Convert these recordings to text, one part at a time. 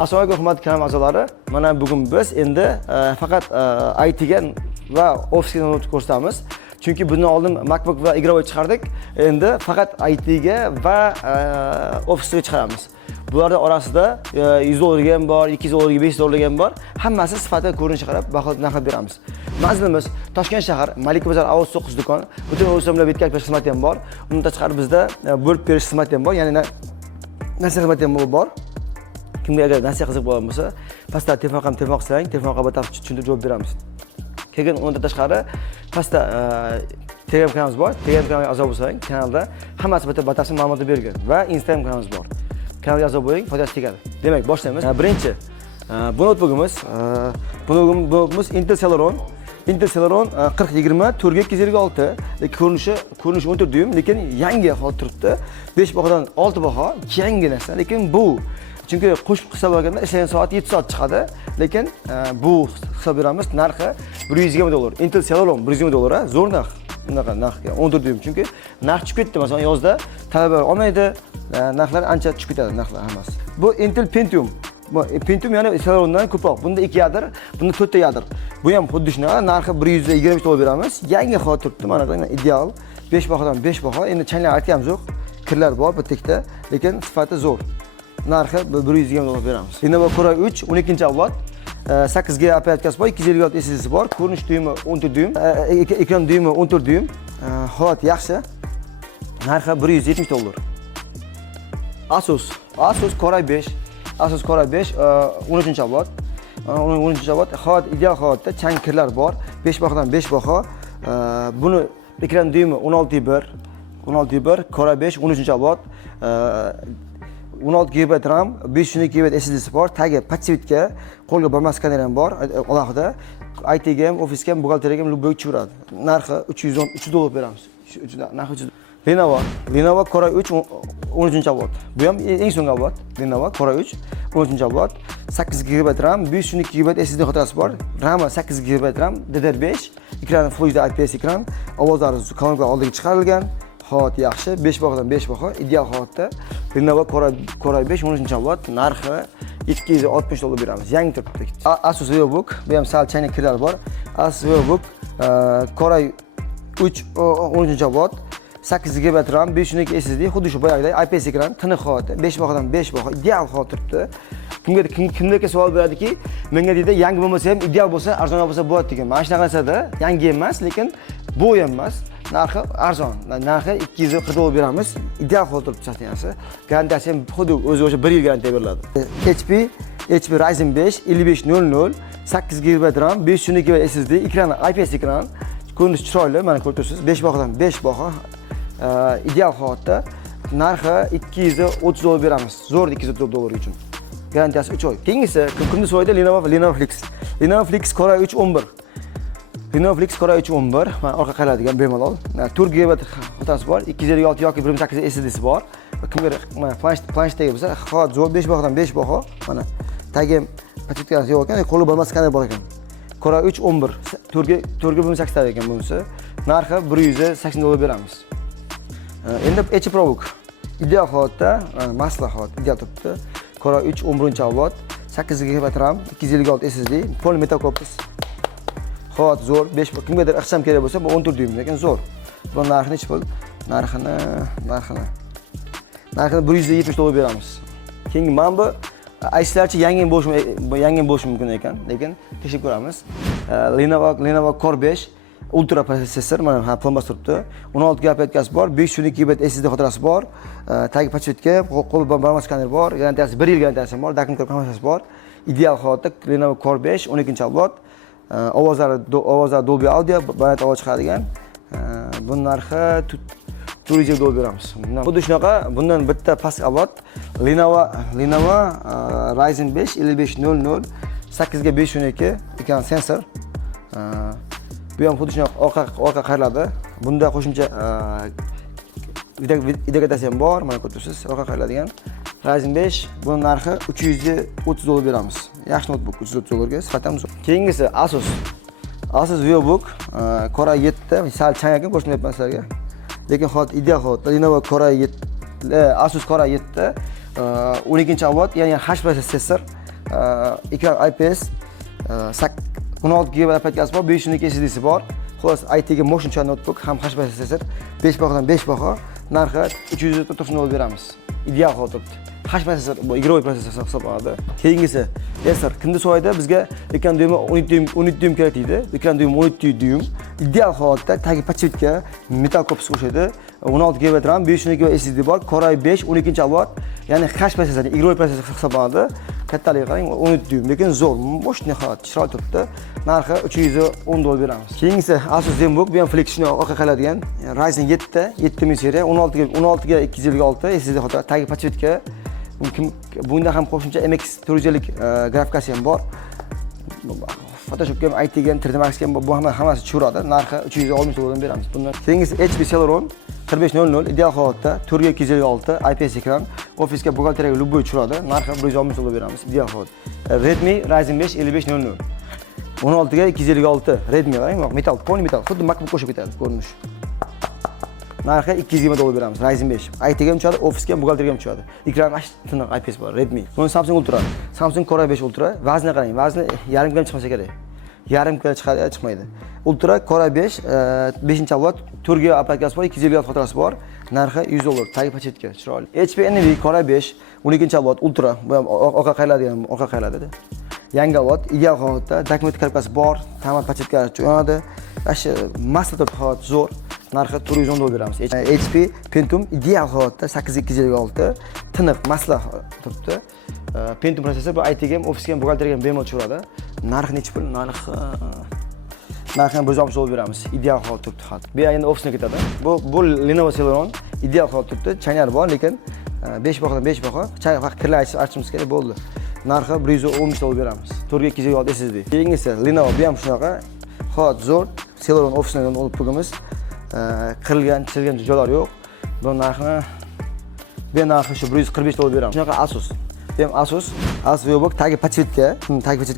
Assalomu alaykum hurmatli kanal a'zolari. Mana bugun biz endi faqat IT ga va ofisga ko'rsatamiz. Chunki bundan oldin MacBook va Igrovой chiqardik. Endi faqat IT ga va ofisga chiqaramiz. Bularning orasida 100 dollarga ham bor, 200 dollarga, 500 dollarga ham bor. Hammasi sifatida ko'rinish qarab baho beramiz. Manzilimiz Toshkent shahar, Malika bozor Avos 9 do'kon. Butun o'simlar bitgan xizmat ham bor. Undan tashqari bizda bo'lib berish xizmati ham bor, ya'ni nasihat xizmati ham bor. Kimga agar nasihat qiziq bo'lgan bo'lsa, pastda telefon qilsang, telefonga batafsil tushuntirib javob beramiz. Keyin undan tashqari pastda Telegram kanalimiz bor. Telegram kanaliga a'zo bo'lsang, kanalda hammasi batafsil ma'lumot bergan va Instagram kanalimiz bor. Kanalga a'zo bo'ling, foydasi tegadi. Demak, boshlaymiz. Birinchi bu notebookimiz Intel Celeron 4020 4226. Ko'rinishi 14 dyum, lekin yangi hol turibdi. 5 bahodan 6 baho, yangi narsa, lekin bu chunki qo'shib hisob olganda ishlagan soat 7 soat chiqadi, lekin bu hisob beramiz narxi 120 dollar. Intel Celeron 120 dollar, zo'r narx. Bunaqa narxga 14 dyum, chunki narx tushib ketdi. Masalan, yozda talabalar olmaydi, narxlar ancha tushib ketadi, narxlar hammasi. Bu Intel Pentium. Bu Pentium ya'ni Celerondan ko'proq. Bunda 2 yadr, bunda 4 ta yadr. Bu ham xuddi shunaqa, narxi 120 dollar beramiz. Yangi hol turibdi, mana ideal. 5 bahodan 5 baho. Endi changlar aytganimiz yo'q. Kirlar bor bu tekda, lekin sifati zo'r. Narxi 120 dollar beramiz. Lenovo Core 3 12-avlod, 8 GB apparatchasi bor, 256 SSD bor, ko'rinish dyumi 14 dyum, ekran dyumi 14 dyum. Holat yaxshi. Narxi 170 dollar. Asus Core 5 13-avlod. 13-avlod, holat ideal holatda, chang kirlar bor, 5 bahodan 5 baho. Buni ekran dyumi 16:1, Core 5 13-avlod. 16 GB RAM, 512 GB SSD bor, tagi podsvetka, qo'lga bormas skaner ham bor, alohida. IT ga ham, ofisga ham, buxgalteriyaga ham любой chiqaradi. Narxi 300 dollar beramiz. Narxi 300. Lenovo Core 3 13-avlod. Bu ham eng so'nggi avlod. Lenovo Core 3 13-avlod, 8 GB RAM, 512 GB SSD xotirasi bor. RAM 8 GB RAM, DDR5, ekrani Full HD IPS ekran, ovozlari kamera oldiga chiqarilgan. Holat yaxshi, 5 bahodan 5 baho, ideal holatda. Lenovo Core 5 13-avlod, narxi 260 dollar beramiz. Yangi turibdi. Asus VivoBook, bu ham sal chaynak kirlar bor. Asus VivoBook Core 3 13-avlod, 8 GB RAM, 512 SSD, xuddi shu boyagidek IPS ekran, tiniq holatda, 5 bahodan 5 baho, ideal holat turibdi. Kimlarga savol beradiki, menga deydi, yangi bo'lmasa ham, ideal bo'lsa, arzon bo'lsa bo'ladi degan. Mana shunaqa narsada yangi emas, lekin bu ham emas. Narxi arzon. Narxi 240 dollar beramiz. Ideal holat turibdi texnikasi. Garantiyasi ham xuddi o'sha 1 yil garantiya beriladi. HP Ryzen 5 5500, 8 GB RAM, 512 GB SSD, ekrani IPS ekran, ko'rinishi chiroyli, mana ko'rib turibsiz. 5 bahodan 5 baho. Ideal holatda. Narxi 230 dollar beramiz. Zo'r 230 dollar uchun. Garantiyasi 3 oy. Keyingisi kimni so'ydi? Lenovo Flix Core 3 11. Lenovo Flix Core 3 11, mana orqa qayladigan bemalol. 4 GB xotasi bor, 256 yoki 128 SSD bor. Kimga mana planshetdagi bo'lsa, holat zo'r, 5 bahodan 5 baho. Mana tagi podsvetkasi yo'q ekan, qo'lga bormas skaner bor ekan. Core 3 11, 4 ga 128 tar ekan bunisi. Narxi 180 dollar beramiz. Endi ProBook ideal holatda, maslahat ideal turibdi. Core 3 11-avlod, 8 GB RAM, 256 SSD, pol metal korpus. Holat zo'r, 5 kimgadir ixcham kerak bo'lsa, bu 14 dyum, lekin zo'r. Bu narxini nech pul? Narxini 170 dollar beramiz. Keyingi mana bu aytishlarcha yangi bo'lishi mumkin ekan, lekin tekshirib ko'ramiz. Lenovo Core 5 Ultra protsessor, mana plombas turibdi. 16 GB apparatchasi bor, 512 GB SSD xotirasi bor, tagi podsvetka, qo'l bormas skaner bor, garantiyasi 1 yil garantiyasi bor, dokument hammasi bor. Ideal holatda Lenovo Core 5 12-avlod. Ovozlar Dolby Audio, baland ovoz chiqaradigan. Bu narxi 400 dollar beramiz. Xuddi shunaqa, bundan bitta past avlod Lenovo Ryzen 5 5500, 8 ga 512 ekran sensor. Bu ham xuddi shunaqa orqa qayraladi. Bunda qo'shimcha videogatasi ham bor, mana ko'ribsiz, orqa qayraladigan. Ryzen 5, buning narxi 330 dollar beramiz. Yaxshi notebook 330 dollarga, sifati ham zo'r. Keyingisi Asus VivoBook Core 7, sal chang ekan qo'shmayapman sizlarga. Lekin holat ideal holatda. Lenovo Core 7, Asus Core 7 12-avlod, ya'ni H protsessor, ekran IPS, 16 GB patkasi bor, 512 SSD'si bor. Xo'sh, ITga motion chan notebook ham HP prosessor, 5 bahodan 5 baho, narxi 390 dollar beramiz. Ideal holda turibdi. HP prosessor bu игровой prosessor hisoblanadi. Keyingisi Acer kimda so'yadi bizga ekran dyumi 12 dyum kerak deydi. Ekran dyumi 12 dyum. Ideal holatda tagi pachitka metal korpus qo'shadi. 16 GB RAM, 512 GB SSD bor, Core i5 12-avlod. Ya'ni HP prosessor, игровой prosessor hisoblanadi. Kattaligi qarang 13 dyum, lekin zo'r, moshni holat, chiroyli turibdi. Narxi 310 dollar beramiz. Keyingisi Asus ZenBook, bu ham flagship orqa qayiladigan Ryzen 7 7000 seriya 16 ga 256 SSD holat, tagi pachitka. Bunda ham qo'shimcha MX 400 lik grafikasi ham bor. Photoshop ham, IT ham, 3D Max ham bu hammasi tushiradi. Narxi 360 dollardan beramiz. Bundan keyingisi HP Celeron 4500 ideal holatda 4 ga 256 IPS ekran, ofisga, buxgalteriyaga любой tushiradi. Narxi 160 dollar beramiz ideal holat. Redmi Ryzen 5 5500 16 ga 256 Redmi qarang, metal, poli metal, xuddi MacBook qo'shib ketadi ko'rinish. Narxi 220 dollar beramiz. Ryzen 5. IT ga ham tushadi, ofisga, buxgalteriyaga ham tushadi. Ekran tiniq IPS bor, Redmi. Buni Samsung Ultra. Samsung Core i5 Ultra. Vazni qarang, vazni yarim kg chiqmasa kerak. Yarim kg chiqadi, chiqmaydi. Ultra Core i5 5-avlod, 4 GB apparatasi bor, 250 xotirasi bor. Narxi 100 dollar. Tagi pachetka, chiroyli. HP Envy Core i5 12-avlod Ultra. Bu ham orqa qayiladigan, orqa qayiladi. Yangi avlod, ideal holatda, dokument karkasi bor, tamat pachetka yonadi. Ashi masla holat zo'r. Narxi 410 dollar beramiz. HP Pentium ideal holatda 8256 tiniq masla turibdi. Pentium prosessor bu IT ga ham, ofisga ham, buxgalteriyaga ham bemalol tushiradi. Narxi necha pul? Narxi ham 160 dollar beramiz. Ideal holat turibdi hozir. Bu endi ofisga ketadi. Bu Lenovo Celeron ideal holat turibdi. Chanyar bor, lekin 5 bahodan 5 baho. Vaqt kirlar ochishimiz kerak bo'ldi. Narxi 110 dollar beramiz. 4 ga 256 SSD. Keyingisi Lenovo bu ham shunaqa. Holat zo'r. Celeron ofisidan olib turganmiz. Qirilgan, chizilgan joylar yo'q. Bu narxi shu 145 dollar beramiz. Shunaqa Asus. Bu ham Asus VivoBook tagi pachetka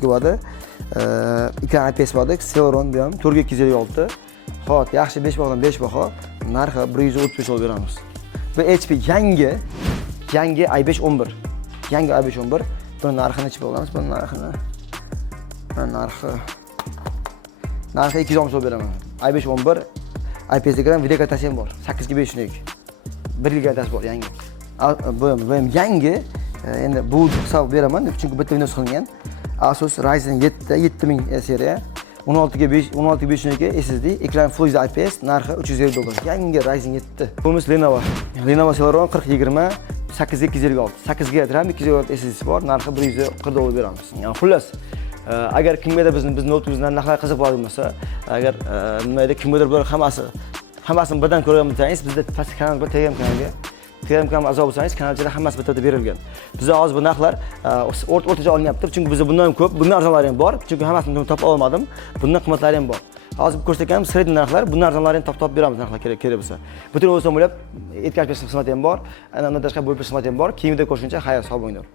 bo'ladi. Ekran IPS bo'ladi. Celeron bu ham 4 ga 256. Holat yaxshi 5 bahodan 5 baho. Narxi 135 dollar beramiz. Bu HP yangi i5 11. Yangi i5 11. Buni narxi necha bo'lamiz? Buni narxi 260 dollar beraman. i5 11 IPS ekran, video kartasi ham bor. 8 ga 500. 1 yil kartasi bor, yangi. Bu ham yangi. Endi bu hisob beraman, chunki bitta Windows qilingan. Asus Ryzen 7 7000 seriya 16 ga 512 SSD, ekran Full HD IPS, narxi 350 dollar. Yangi Ryzen 7. Bumuz Lenovo Celeron 4020 8 ga 256. 8 GB RAM, 256 SSD bor, narxi 140 dollar beramiz. Yani xullas, agar kimgadir bizni notebookimizdan narxlar qiziq bo'lgan bo'lsa, agar nima edi, kimgadir bir hammasini birdan ko'rgan bo'lsangiz, bizda pastki kanal bor, Telegram kanalga a'zo bo'lsangiz, kanalda hammasi bitta berilgan. Bizda hozir bu narxlar o'rtacha olinyapti, chunki bizda bundan ham ko'p, bundan arzonlari ham bor, chunki hammasini topa olmadim. Bundan qimmatlari ham bor. Hozir ko'rsatganim sredniy narxlar, bundan arzonlarini topib beramiz narxlar kerak bo'lsa. Butun o'zim o'ylab, etkash xizmati ham bor, undan tashqari bo'lib xizmati ham bor. Keyinda ko'rishguncha xayr, sog' bo'linglar.